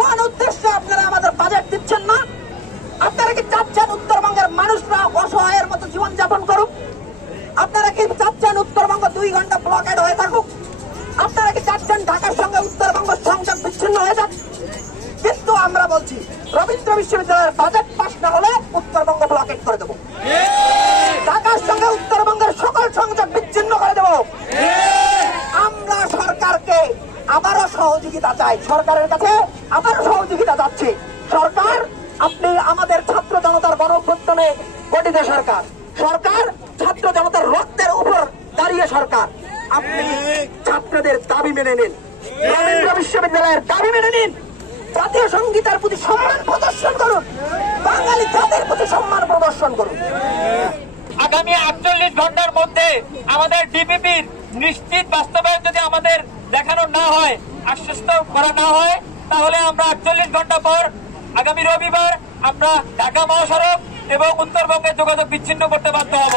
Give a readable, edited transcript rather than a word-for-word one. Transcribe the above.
কোন উদ্দেশ্যে আপনারা আমাদের বাজেট দিচ্ছেন না? আপনারা কি চাচ্ছেন উত্তরবঙ্গের মানুষরা অসহায়ের মতো জীবনযাপন করুক? আপনারা কি চাচ্ছেন উত্তরবঙ্গ 2 ঘন্টা ব্লকেড হয়ে থাকুক? আপনারা কি চাচ্ছেন ঢাকার সঙ্গে উত্তরবঙ্গ সংযোগ বিচ্ছিন্ন হয়ে যাক? কিন্তু আমরা বলছি রবীন্দ্র বিশ্ববিদ্যালয়ের বাজেট পাস না হলে উত্তরবঙ্গ ব্লকেড করে দেবো, ঢাকার সঙ্গে উত্তরবঙ্গের সকল সংযোগ বিচ্ছিন্ন করে দেবো। আমরা সরকারকে আবারও সহযোগিতা চাই, সরকারের কাছে আবারও সহযোগিতা চাচ্ছি। সরকার, আপনি আমাদের ছাত্র জনতার গণঅভ্যুত্থানে গঠিত সরকার, সরকার ছাত্র জনতার রক্তের উপর দাঁড়িয়ে সরকার। আপনি ছাত্রদের দাবি মেনে নিন, রবীন্দ্র বিশ্ববিদ্যালয়ের দাবি মেনে নিন, জাতীয় সংগীতের প্রতি সম্মান প্রদর্শন করুন, বাঙালি জাতির প্রতি সম্মান প্রদর্শন করুন। আগামী 48 ঘন্টার মধ্যে আমাদের ডিপিপির নিশ্চিত বাস্তবায়ন যদি আমাদের দেখানো না হয়, আশ্বস্ত করা না হয়, তাহলে আমরা 48 ঘন্টা পর আগামী রবিবার আমরা ঢাকা মহাসড়ক এবং উত্তরবঙ্গের যোগাযোগ বিচ্ছিন্ন করতে বাধ্য হব।